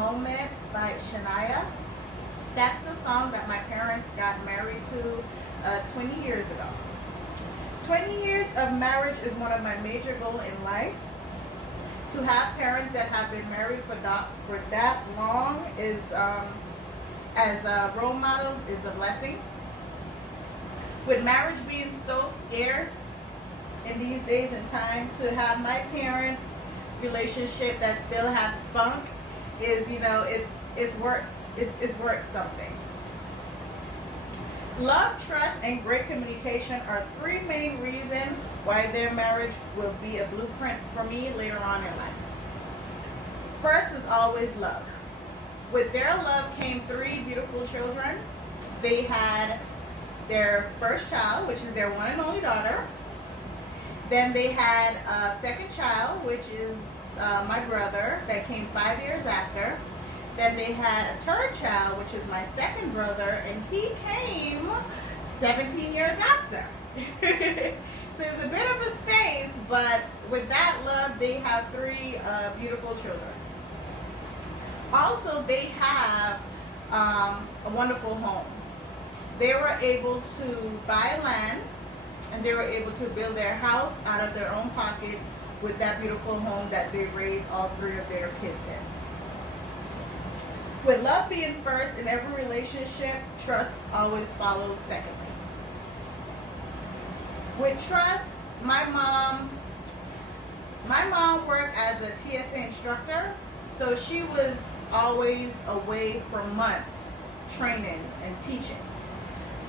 Moment by Shania. That's the song that my parents got married to 20 years ago. 20 years of marriage is one of my major goals in life. To have parents that have been married for that long is, as role models, is a blessing. With marriage being so scarce in these days and time, to have my parents' relationship that still have spunk is, it's worth something. Love, trust, and great communication are three main reasons why their marriage will be a blueprint for me later on in life. First is always love. With their love came three beautiful children. They had their first child, which is their one and only daughter. Then they had a second child, which is my brother, that came 5 years after. Then they had a third child, which is my second brother, and he came 17 years after. So it's a bit of a space, but with that love, they have three beautiful children. Also, they have a wonderful home. They were able to buy land, and they were able to build their house out of their own pocket with that beautiful home that they raised all three of their kids in. With love being first in every relationship, trust always follows secondly. With trust, my mom worked as a TSA instructor, so she was always away for months training and teaching.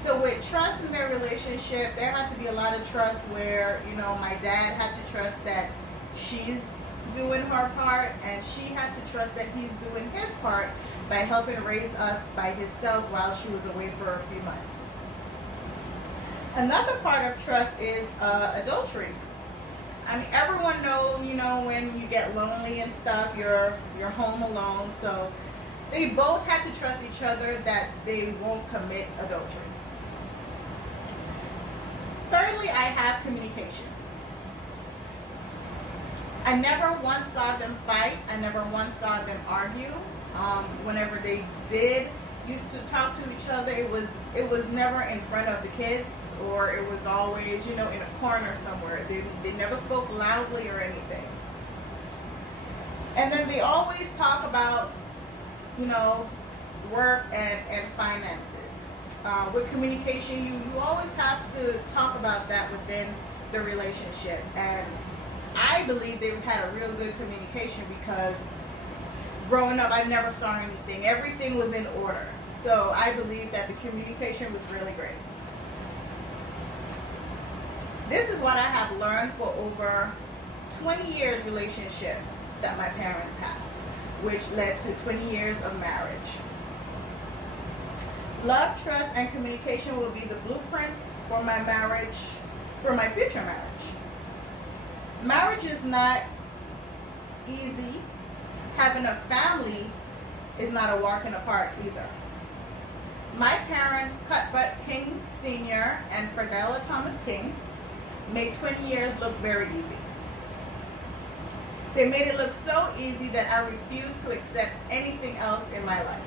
So with trust in their relationship, there had to be a lot of trust where, my dad had to trust that she's doing her part, and she had to trust that he's doing his part by helping raise us by himself while she was away for a few months. Another part of trust is adultery. I mean, everyone knows, when you get lonely and stuff, you're home alone. So they both had to trust each other that they won't commit adultery. Thirdly, I have communication. I never once saw them fight. I never once saw them argue. Whenever they did used to talk to each other, it was never in front of the kids, or it was always, in a corner somewhere. They never spoke loudly or anything. And then they always talk about, work and finances. With communication, you always have to talk about that within the relationship. And I believe they had a real good communication because growing up, I never saw anything. Everything was in order. So I believe that the communication was really great. This is what I have learned for over 20 years relationship that my parents had, which led to 20 years of marriage. Love, trust, and communication will be the blueprints for my marriage, for my future marriage. Marriage is not easy. Having a family is not a walk in the park either. My parents, Cuthbert King Sr. and Fredella Thomas King, made 20 years look very easy. They made it look so easy that I refuse to accept anything else in my life.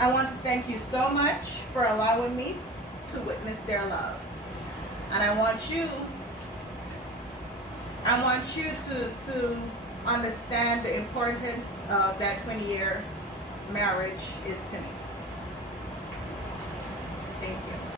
I want to thank you so much for allowing me to witness their love. And I want you to understand the importance of that 20-year marriage is to me. Thank you.